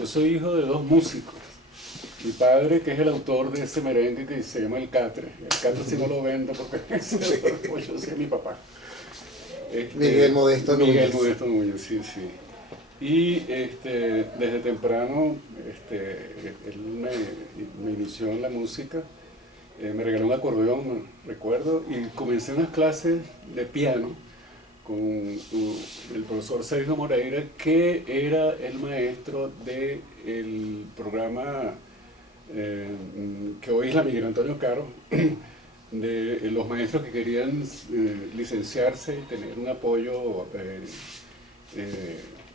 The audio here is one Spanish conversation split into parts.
Yo soy hijo de dos músicos. Mi padre, que es el autor de ese merengue que se llama El Catre. El Catre si no lo vendo porque ese pues yo soy mi papá. Miguel Modesto Núñez. Miguel Modesto Núñez, sí, sí. Y desde temprano él me inició en la música. Me regaló un acordeón, recuerdo, y comencé unas clases de piano con el profesor Sergio Moreira, que era el maestro del programa que hoy es la Miguel Antonio Caro, de los maestros que querían licenciarse y tener un apoyo,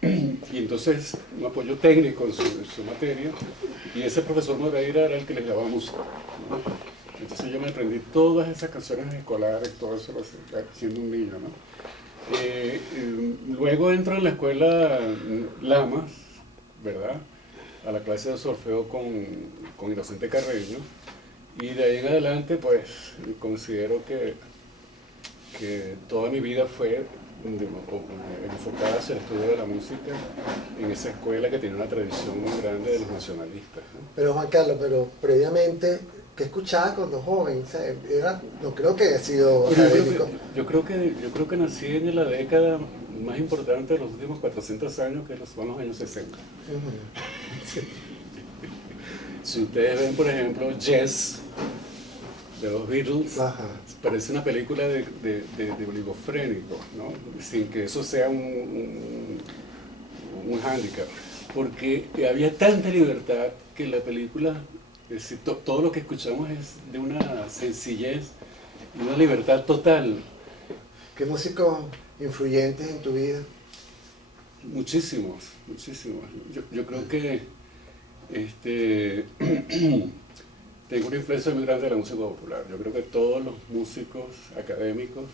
y entonces un apoyo técnico en su materia, y ese profesor Moreira era el que les daba música, ¿no? Entonces yo me aprendí todas esas canciones escolares, todo eso siendo un niño, ¿no? Luego entro en la escuela Lamas, ¿verdad? A la clase de solfeo con Inocente Carreño, y de ahí en adelante pues considero que toda mi vida fue enfocada hacia el estudio de la música en esa escuela que tiene una tradición muy grande de los nacionalistas, ¿no? Pero Juan Carlos, pero previamente, ¿qué escuchaba cuando joven? O sea, no creo que haya sido académico. Yo creo que nací en la década más importante de los últimos 400 años, que son los años 60. Sí. Si ustedes ven, por ejemplo, Yes, de los Beatles, Ajá. parece una película de oligofrénico, ¿no? Sin que eso sea un hándicap, porque había tanta libertad que la película, es decir, todo lo que escuchamos es de una sencillez y una libertad total. ¿Qué músicos influyentes en tu vida? Muchísimos, muchísimos. Yo creo que tengo una influencia muy grande de la música popular. Yo creo que todos los músicos académicos,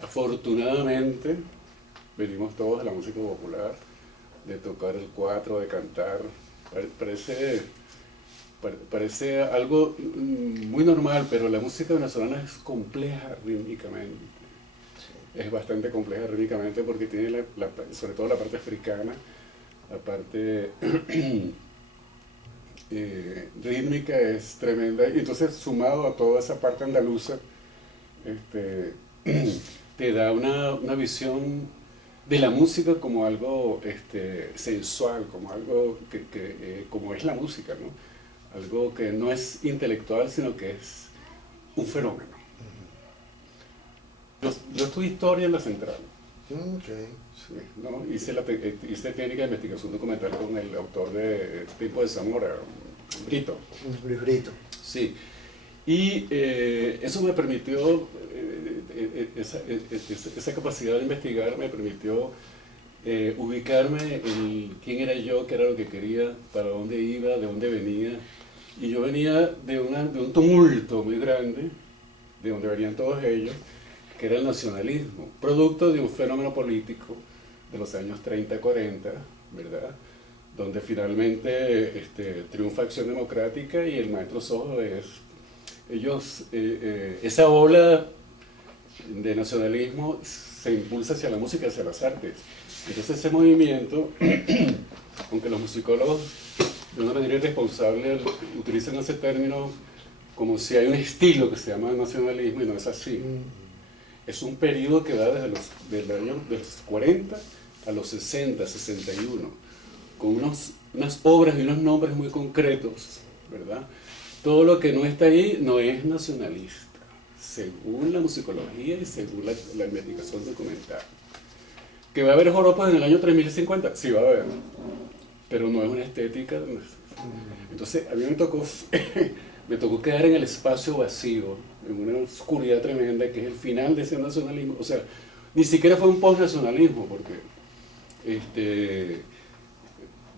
afortunadamente, venimos todos de la música popular, de tocar el cuatro, de cantar. Parece algo muy normal, pero la música venezolana es compleja rítmicamente. Es bastante compleja rítmicamente porque tiene sobre todo la parte africana, la parte rítmica es tremenda, y entonces sumado a toda esa parte andaluza, te da una visión de la música como algo sensual, como algo como es la música, ¿no? Algo que no es intelectual, sino que es un fenómeno. Yo estudié historia en la Central. Okay. Sí, ¿no? Hice técnica de investigación documental con el autor de Tiempo de Zamora, Brito. Luis Brito. Sí. Y eso me permitió, esa capacidad de investigar me permitió ubicarme en quién era yo, qué era lo que quería, para dónde iba, de dónde venía. Y yo venía de un tumulto muy grande, de donde venían todos ellos, que era el nacionalismo, producto de un fenómeno político de los años 30-40, ¿verdad? Donde finalmente triunfa Acción Democrática y el maestro Sojo esa ola de nacionalismo se impulsa hacia la música, hacia las artes. Entonces ese movimiento, aunque los musicólogos de una manera irresponsable utilizan ese término como si hay un estilo que se llama nacionalismo, y no es así. Es un periodo que va desde los 40 a los 60, 61, con unas obras y unos nombres muy concretos, ¿verdad? Todo lo que no está ahí no es nacionalista, según la musicología y según la investigación documental. ¿Que va a haber joropos en el año 3050? Sí, va a haber, pero no es una estética. Entonces, a mí me tocó quedar en el espacio vacío, en una oscuridad tremenda, que es el final de ese nacionalismo. O sea, ni siquiera fue un post-nacionalismo, porque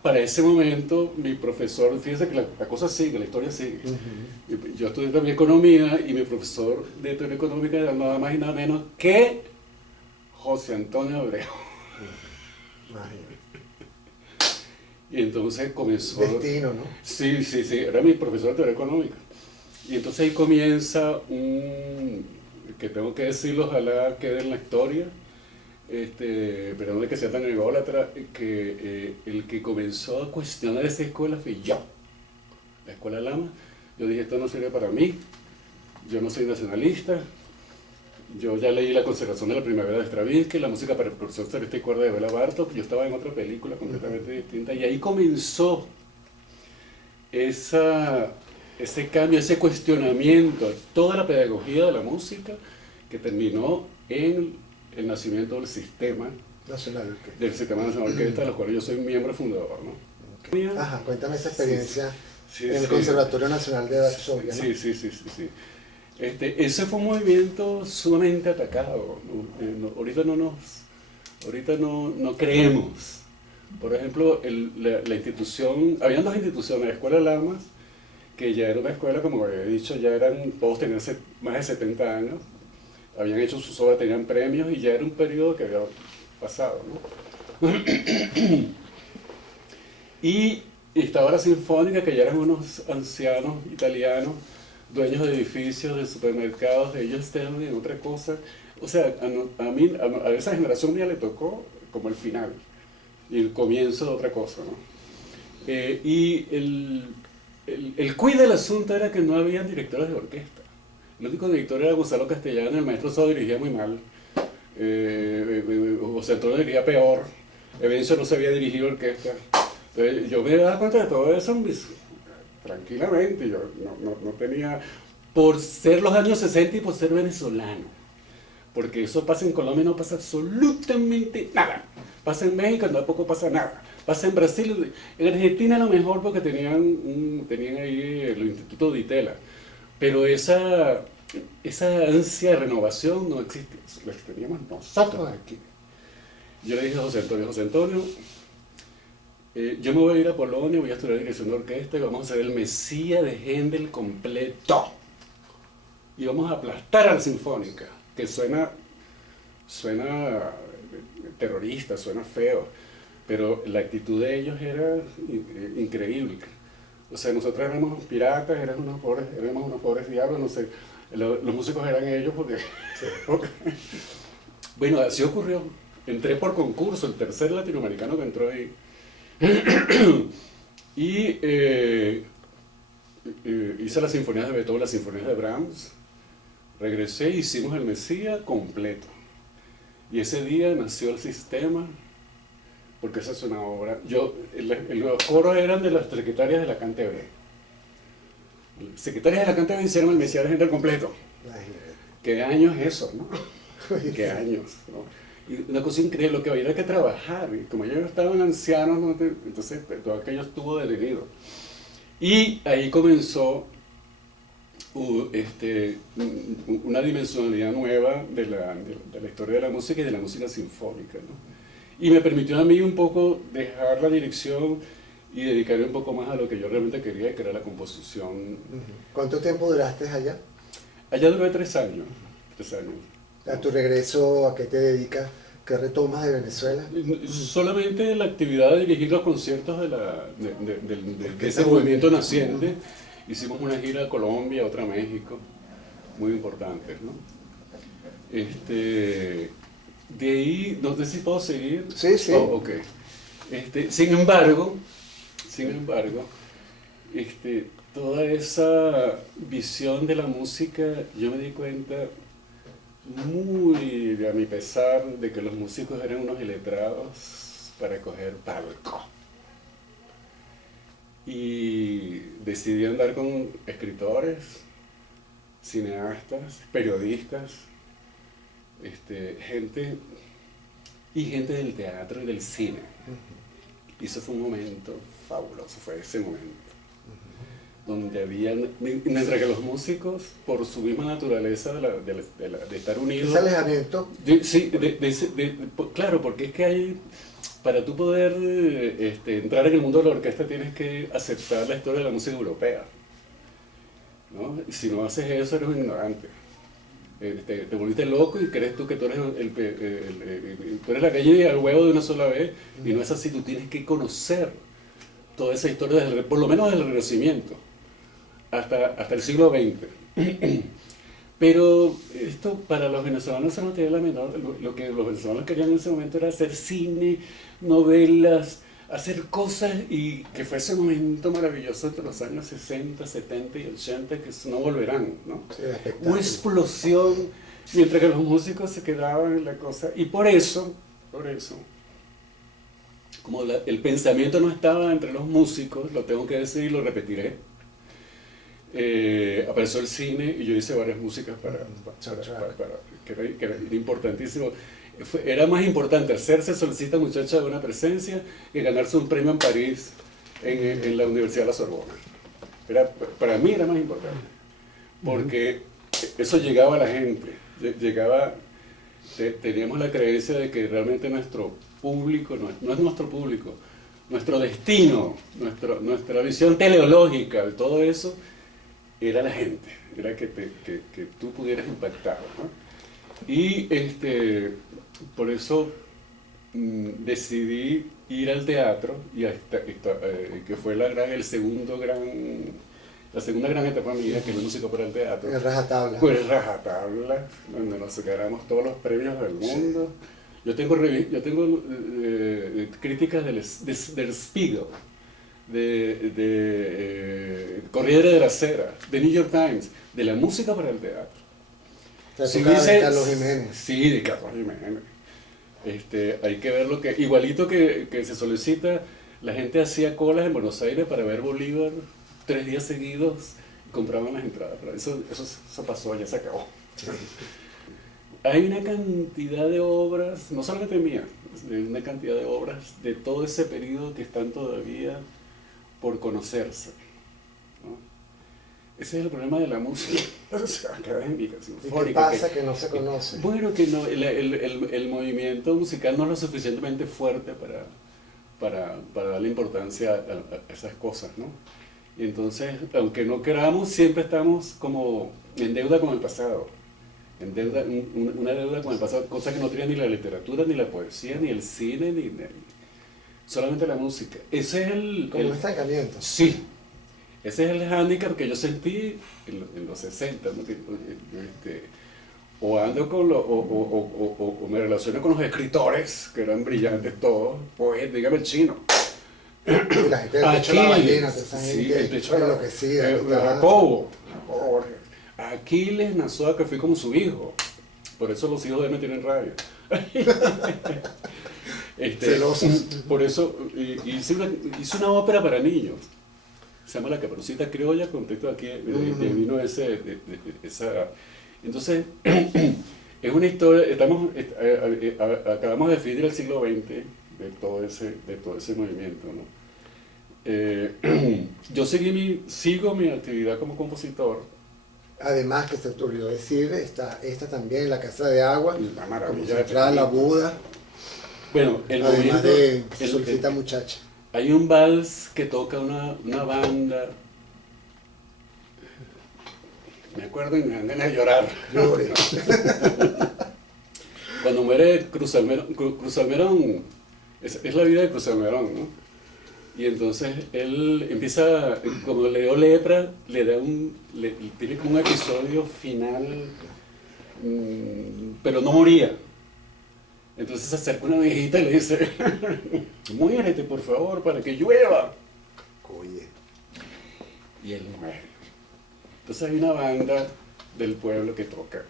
para ese momento mi profesor, fíjense que la cosa sigue, la historia sigue. Yo estudié también economía, y mi profesor de teoría económica era nada más y nada menos que José Antonio Abreu. Y entonces comenzó... Destino, ¿no? Sí, era mi profesor de teoría económica. Y entonces ahí comienza que tengo que decirlo, ojalá quede en la historia, perdón de que sea tan ególatra, que el que comenzó a cuestionar esa escuela fui yo, la Escuela Lama. Yo dije, esto no sirve para mí, yo no soy nacionalista, yo ya leí La conservación de la primavera de Stravinsky, la música para el profesor celeste y cuerda de Bela Bartok, yo estaba en otra película completamente distinta, y ahí comenzó ese cambio, ese cuestionamiento a toda la pedagogía de la música, que terminó en el nacimiento del sistema nacional. Del sistema nacional orquesta, de los cuales yo soy miembro fundador, ¿no? Okay. Ajá, cuéntame esa experiencia sí, en el Conservatorio Nacional de Varsovia, ¿no? Sí. Ese fue un movimiento sumamente atacado. Ahorita no creemos. Por ejemplo, la institución, habían dos instituciones, la Escuela Lamas, que ya era una escuela, como había dicho, todos tenían más de 70 años, habían hecho sus obras, tenían premios, y ya era un periodo que había pasado, ¿no? Y estaba la Sinfónica, que ya eran unos ancianos italianos, dueños de edificios, de supermercados, ellos estaban en otra cosa. O sea, a esa generación ya le tocó como el final y el comienzo de otra cosa, ¿no? Y el quid del asunto era que no había directores de orquesta. El único director era Gonzalo Castellano, el maestro Soto dirigía muy mal, José Antonio dirigía peor, Evencio no sabía dirigir orquesta. Entonces, yo me daba cuenta de todo eso tranquilamente. Yo no tenía, por ser los años 60 y por ser venezolano, porque eso pasa en Colombia y no pasa absolutamente nada, pasa en México y tampoco pasa nada, pasa en Brasil, en Argentina a lo mejor porque tenían ahí el Instituto de Itela, pero esa ansia de renovación no existe, la teníamos nosotros aquí. Yo le dije a José Antonio, yo me voy a ir a Polonia, voy a estudiar dirección de orquesta y vamos a hacer el Mesías de Händel completo. Y vamos a aplastar a la Sinfónica, que suena terrorista, suena feo, pero la actitud de ellos era increíble. O sea, nosotros éramos piratas, éramos unos pobres diablos, no sé, los músicos eran ellos porque... Bueno, así ocurrió. Entré por concurso, el tercer latinoamericano que entró ahí. Y hice las sinfonías de Beethoven, las sinfonías de Brahms, regresé y hicimos el Mesías completo. Y ese día nació el sistema, porque esa es una obra. Los coros eran de las secretarias de la Canterbury. Las secretarias de la Canterbury hicieron el Mesías de Händel completo. ¿Qué años es eso, no? ¿Qué años, no? Y una cosa increíble, lo que había que trabajar, y como ellos estaban ancianos, ¿no? Entonces todo aquello estuvo detenido. Y ahí comenzó una dimensionalidad nueva de la historia de la música y de la música sinfónica, ¿no? Y me permitió a mí un poco dejar la dirección y dedicarme un poco más a lo que yo realmente quería, que era la composición. ¿Cuánto tiempo duraste allá? Allá duré 3 años. 3 años. ¿A tu regreso a qué te dedicas? ¿Qué retomas de Venezuela? Solamente la actividad de dirigir los conciertos de ese movimiento naciente. Hicimos una gira a Colombia, otra a México, muy importantes, ¿no? De ahí, no sé si puedo seguir. Sí, sí. Oh, ok. Sin embargo, toda esa visión de la música, yo me di cuenta, muy a mi pesar, de que los músicos eran unos iletrados para coger palco. Y decidí andar con escritores, cineastas, periodistas, gente del teatro y del cine. Y eso fue un momento fabuloso, fue ese momento. Donde mientras que los músicos, por su misma naturaleza de estar unidos... ¿Ese alejamiento? Sí, claro, porque es que hay... Para tú poder entrar en el mundo de la orquesta tienes que aceptar la historia de la música europea, ¿no? Y si no haces eso, eres un ignorante. Te volviste loco y crees tú que tú eres, tú eres la gallina al huevo de una sola vez, y no es así. Tú tienes que conocer toda esa historia, por lo menos desde el Renacimiento hasta el siglo XX. Pero esto para los venezolanos no tenía la menor, lo que los venezolanos querían en ese momento era hacer cine, novelas, hacer cosas, y que fue ese momento maravilloso entre los años 60, 70 y 80 que no volverán, ¿no? Sí, Una explosión, mientras que los músicos se quedaban en la cosa, y por eso, como el pensamiento no estaba entre los músicos, lo tengo que decir y lo repetiré, apareció el cine y yo hice varias músicas que era importantísimo. Era más importante hacerse Solicita Muchacha de una presencia que ganarse un premio en París en la Universidad de la Sorbona. Para mí era más importante, porque eso llegaba a la gente, teníamos la creencia de que realmente nuestro público, no es nuestro público, nuestro destino, nuestra visión teleológica de todo eso, era la gente, era que tú pudieras impactar, ¿no? Y por eso decidí ir al teatro, y que fue la segunda gran etapa de mi vida, que es la música para el teatro. El rajatabla. Pues rajatabla, donde nos ganamos todos los premios del mundo. Sí. Yo tengo críticas del Spiegel, de Corriere della Sera, de New York Times, de la música para el teatro. Sí, de Carlos Jiménez. Sí, de Carlos Jiménez. Hay que ver lo que, igualito que se solicita, la gente hacía colas en Buenos Aires para ver Bolívar 3 días seguidos, y compraban las entradas. Eso pasó, ya se acabó. Sí. Hay una cantidad de obras, no solamente mías, una cantidad de obras de todo ese periodo que están todavía por conocerse, ¿no? Ese es el problema de la música académica, sinfónica. ¿Y qué pasa que no se conoce? Bueno, que no, el movimiento musical no es lo suficientemente fuerte para darle importancia a esas cosas, ¿no? Y entonces, aunque no queramos, siempre estamos como en deuda con el pasado. Una deuda con el pasado, cosa que no tiene ni la literatura, ni la poesía, ni el cine, ni solamente la música. Ese es como un estancamiento. Sí. Ese es el hándicap que yo sentí en los 60, ¿no? O ando con o me relaciono con los escritores, que eran brillantes todos, pues dígame el chino. Y la gente del techo de la ballena, sí, el techo de enloquecida. Jacobo, Aquiles Nazoa, que fui como su hijo. Por eso los hijos de él me tienen rabia. Celosos. Por eso hice una ópera para niños. Se llama La Caperucita Criolla, con texto aquí, vino esa... Entonces, es una historia, acabamos de definir el siglo XX de todo ese movimiento, ¿no? Yo sigo mi actividad como compositor. Además, que se te olvidó decir, esta también, La Casa de Agua, la maravilla, como central, La Buda. Bueno, además de Solicita Muchacha. Hay un vals que toca una banda. Me acuerdo y me dan ganas de llorar. Llore. Cuando muere Cruz Almerón, es la vida de Cruz Almerón, ¿no? Y entonces él empieza, como le dio lepra, tiene como un episodio final, pero no moría. Entonces se acerca una viejita y le dice, muérete por favor para que llueva. Oye. Y él muere. Entonces hay una banda del pueblo que toca.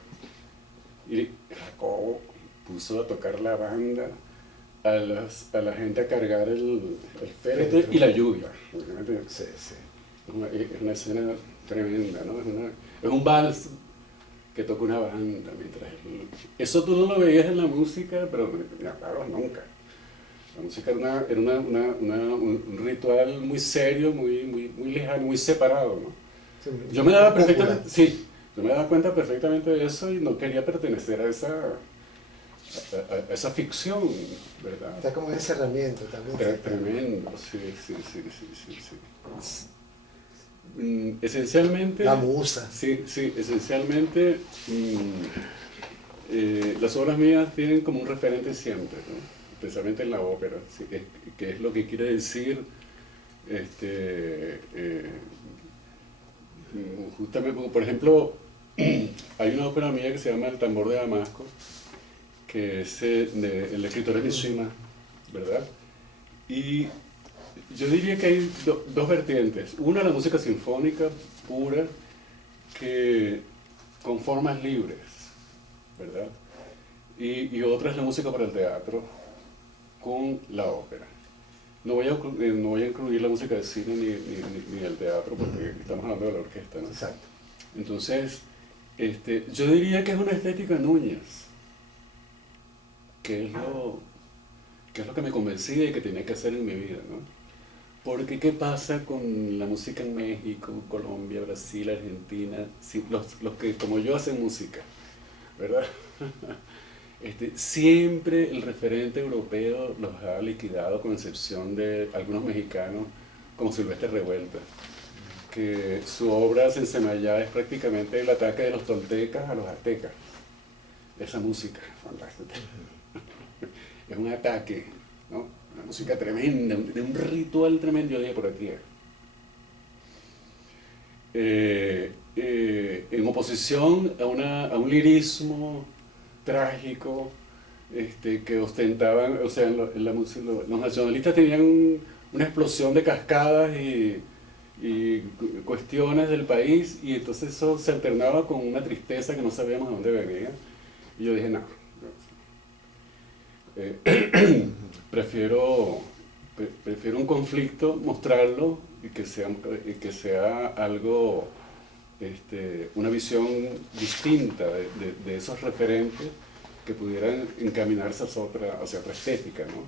Y Jacobo puso a tocar la banda, a la gente a cargar el féretro y la lluvia. Sí, sí. Es una escena tremenda, ¿no? Es un vals que toca una banda mientras eso tú no lo veías en la música, pero claro, nunca. La música era un ritual muy serio, muy lejano, muy separado, ¿no? Sí, yo me daba perfectamente, sí, yo me daba cuenta perfectamente de eso y no quería pertenecer a esa ficción, ¿verdad? Está como ese herramienta también. Tremendo, sí. Esencialmente... La musa. Sí, esencialmente las obras mías tienen como un referente siempre, ¿no? Especialmente en la ópera, ¿sí? Que es lo que quiere decir justamente, por ejemplo, hay una ópera mía que se llama El tambor de Damasco, que es el escritor es Mishima, ¿verdad? Y yo diría que hay dos vertientes. Una, la música sinfónica pura, que con formas libres, ¿verdad? Y otra es la música para el teatro, con la ópera. No voy a incluir la música de cine ni el teatro, porque estamos hablando de la orquesta, ¿no? Exacto. Entonces, yo diría que es una estética Núñez, que es lo que me convencía y que tenía que hacer en mi vida, ¿no? Porque ¿qué pasa con la música en México, Colombia, Brasil, Argentina? Si, los que como yo hacen música, ¿verdad? Siempre el referente europeo los ha liquidado, con excepción de algunos mexicanos, como Silvestre Revuelta, que su obra Sensemayá es prácticamente el ataque de los toltecas a los aztecas. Esa música fantástica. Es un ataque, ¿no? Una música tremenda, de un ritual tremendo, yo dije por aquí. En oposición a un lirismo trágico que ostentaban, o sea, en la música, los nacionalistas tenían una explosión de cascadas y cuestiones del país, y entonces eso se alternaba con una tristeza que no sabíamos de dónde venía. Y yo dije, no, prefiero un conflicto, mostrarlo, y que sea algo, una visión distinta de esos referentes que pudieran encaminarse hacia otra estética, ¿no?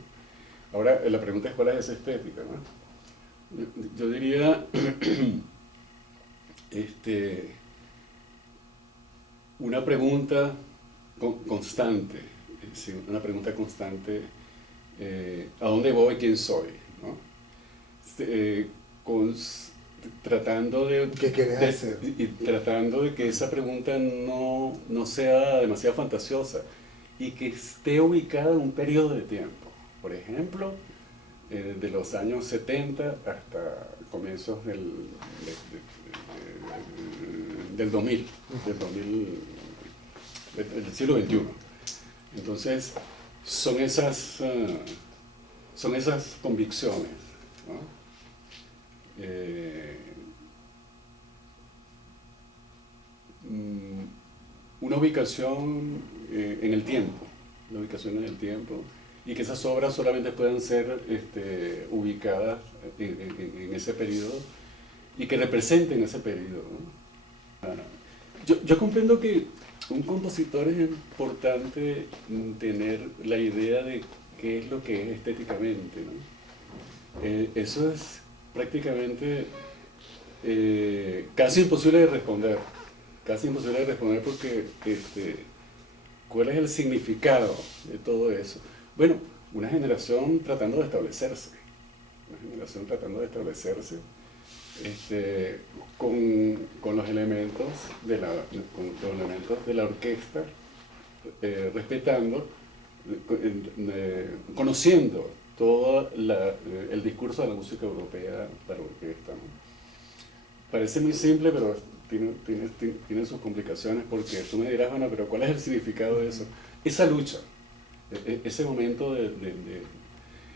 Ahora, la pregunta es cuál es esa estética, ¿no? Yo diría, una pregunta constante, una pregunta constante, ¿a dónde voy? ¿Quién soy? ¿No? Tratando de, ¿Qué quieres hacer? y tratando de que esa pregunta no sea demasiado fantasiosa y que esté ubicada en un periodo de tiempo. Por ejemplo, de los años 70 hasta comienzos del 2000, del siglo XXI. Entonces, son esas convicciones, ¿no? Una ubicación en el tiempo, y que esas obras solamente puedan ser ubicadas en ese periodo y que representen ese periodo, ¿no? Yo comprendo que un compositor es importante tener la idea de qué es lo que es estéticamente, ¿no? Eso es prácticamente casi imposible de responder porque ¿cuál es el significado de todo eso? Bueno, una generación tratando de establecerse, con los elementos de la orquesta, respetando, conociendo todo el discurso de la música europea para orquesta, ¿no? Parece muy simple, pero tiene sus complicaciones, porque tú me dirás, bueno, pero ¿cuál es el significado de eso? Esa lucha, ese momento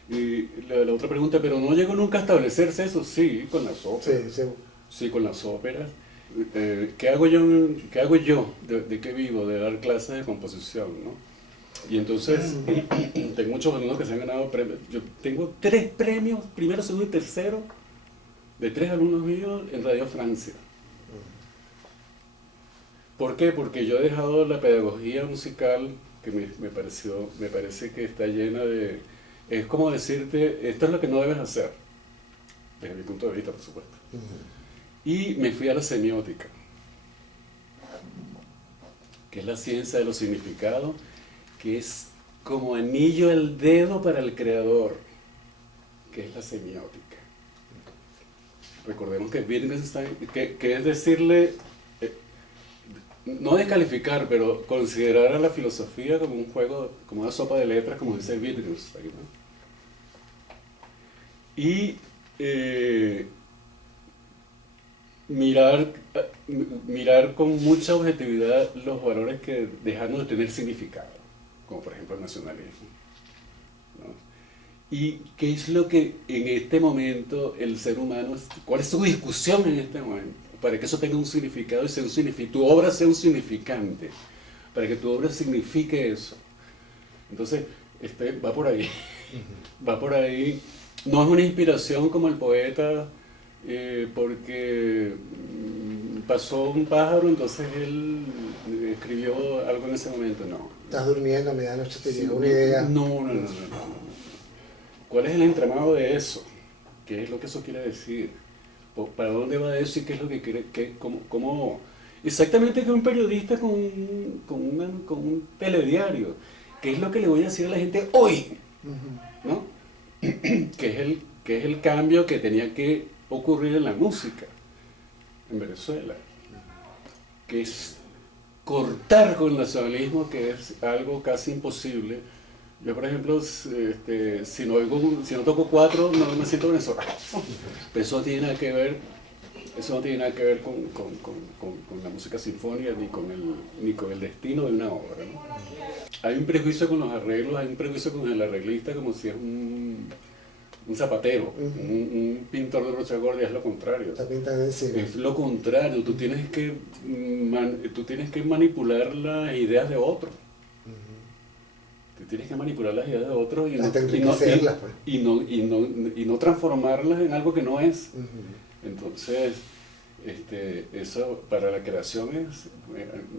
y la otra pregunta, pero no llegó nunca a establecerse eso. Sí, con las óperas. Sí, con las óperas. ¿Qué hago yo? ¿De qué vivo? De dar clases de composición, ¿no? Y entonces, tengo muchos alumnos que se han ganado premios. Yo tengo 3 premios, primero, segundo y tercero, de 3 alumnos míos en Radio Francia. ¿Por qué? Porque yo he dejado la pedagogía musical, que me parece que está llena de... Es como decirte, esto es lo que no debes hacer, desde mi punto de vista, por supuesto. Y me fui a la semiótica, que es la ciencia de los significados, que es como anillo al dedo para el creador, que es la semiótica. Recordemos que Wittgenstein, que es decirle, no descalificar, pero considerar a la filosofía como un juego, como una sopa de letras, como dice Wittgenstein, ¿no? Y mirar, mirar con mucha objetividad los valores que dejaron de tener significado, como por ejemplo el nacionalismo, ¿no? Y qué es lo que en este momento el ser humano, cuál es su discusión en este momento, para que eso tenga un significado y sea un tu obra sea un significante, para que tu obra signifique eso. Entonces, va por ahí, va por ahí. No es una inspiración como el poeta, porque pasó un pájaro, entonces él escribió algo en ese momento, no. Estás durmiendo a medianoche, te llega una idea. No. ¿Cuál es el entramado de eso? ¿Qué es lo que eso quiere decir? ¿Para dónde va eso y qué es lo que quiere? Cómo? Exactamente que un periodista con un telediario. ¿Qué es lo que le voy a decir a la gente hoy? ¿No? Que es el cambio que tenía que ocurrir en la música en Venezuela. Que es cortar con el nacionalismo, que es algo casi imposible. Yo, por ejemplo, si no toco cuatro, no me siento venezolano. Eso no tiene nada que ver con la música sinfónica ni con el destino de una obra, ¿no? Hay un prejuicio con los arreglos, hay un prejuicio con el arreglista como si es un zapatero, un pintor de brocha gorda, es lo contrario. Está pintando encima. Es lo contrario, tú tienes que manipular las ideas de otro. Tú tienes que manipular las ideas de otros y no transformarlas en algo que no es. Entonces, eso para la creación es...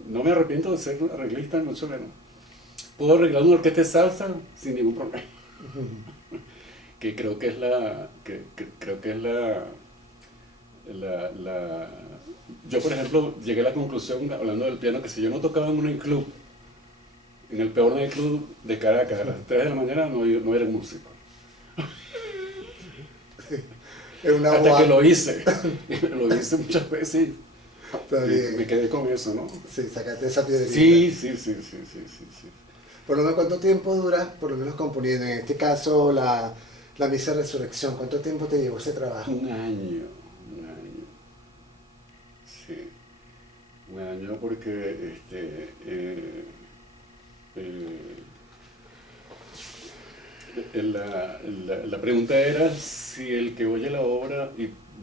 no me arrepiento de ser arreglista, mucho menos. Puedo arreglar una orquesta de salsa sin ningún problema. Que creo que es yo, por ejemplo, llegué a la conclusión, hablando del piano, que si yo no tocaba en un club, en el peor nightclub de Caracas, a las 3 de la mañana, no era músico. Hasta que lo hice muchas veces y me quedé con eso, ¿no? Sí, sacaste esa piedrita. Sí. Por lo menos, ¿cuánto tiempo dura, por lo menos componiendo? En este caso, la Misa de Resurrección, ¿cuánto tiempo te llevó ese trabajo? Un año. Sí. Un año porque la pregunta era si el que oye la obra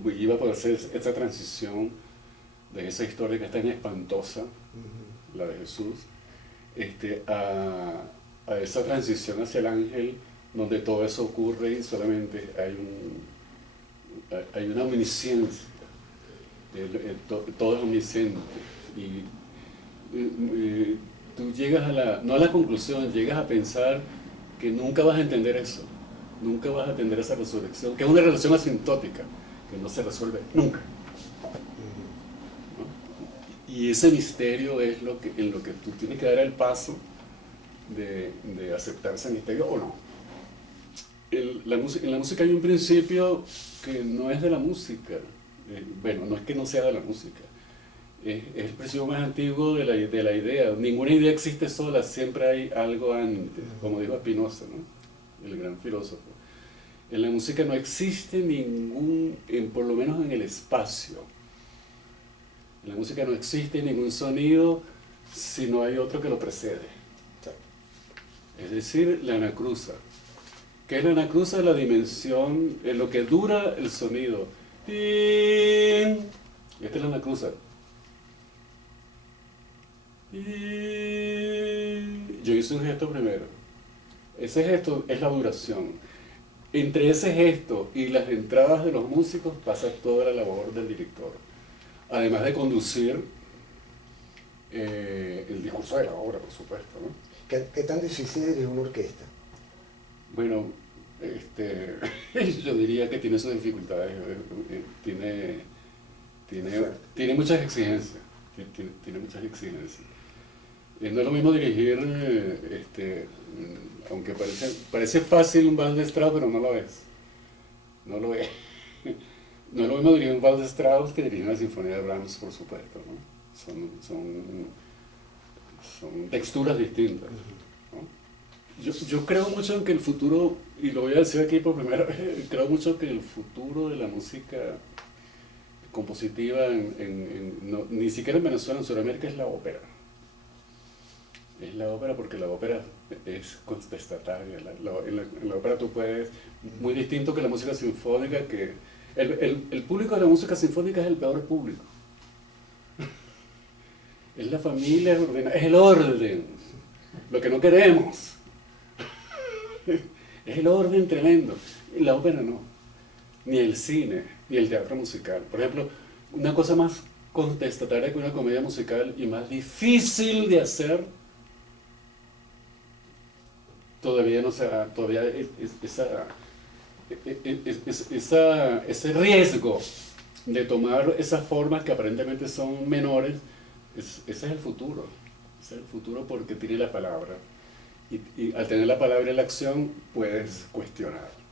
iba a poder hacer esta transición de esa historia que es tan espantosa, la de Jesús, a esa transición hacia el ángel, donde todo eso ocurre y solamente hay una omnisciencia, todo es omnisciente. Y tú llegas no a la conclusión, llegas a pensar que nunca vas a entender eso, nunca vas a entender esa resurrección, que es una relación asintótica, que no se resuelve nunca. ¿No? Y ese misterio es en lo que tú tienes que dar el paso de aceptar ese misterio o no. En la música hay un principio que no es de la música, bueno, no es que no sea de la música, es el principio más antiguo de la idea. Ninguna idea existe sola, siempre hay algo antes, como dijo Spinoza, ¿no? El gran filósofo. En la música no existe por lo menos en el espacio, en la música no existe ningún sonido si no hay otro que lo precede. Es decir, la anacruza. ¿Qué es la anacruza? La dimensión, en lo que dura el sonido. ¡Tin! Esta es la anacruza. Yo hice un gesto primero. Ese gesto es la duración. Entre ese gesto y las entradas de los músicos pasa toda la labor del director. Además de conducir el discurso de la obra, por supuesto, ¿no? ¿Qué tan difícil es una orquesta? Bueno, yo diría que tiene sus dificultades, tiene muchas exigencias, tiene muchas exigencias. No es lo mismo dirigir, aunque parece fácil un vals de Strauss, pero no lo es. No lo es. No es lo mismo dirigir un vals de Strauss que dirigir una sinfonía de Brahms, por supuesto, ¿no? Son texturas distintas, ¿no? Yo creo mucho en que el futuro, y lo voy a decir aquí por primera vez, creo mucho que el futuro de la música compositiva, ni siquiera en Venezuela, en Sudamérica, es la ópera. Es la ópera porque la ópera es contestataria. En la ópera tú puedes, muy distinto que la música sinfónica, que el público de la música sinfónica es el peor público. Es la familia ordenada, es el orden, lo que no queremos. Es el orden tremendo. La ópera no, ni el cine, ni el teatro musical. Por ejemplo, una cosa más contestataria que una comedia musical y más difícil de hacer, todavía no se ha, todavía ese riesgo de tomar esas formas que aparentemente son menores, ese es el futuro. Ese es el futuro porque tiene la palabra. Y al tener la palabra y la acción, puedes cuestionar.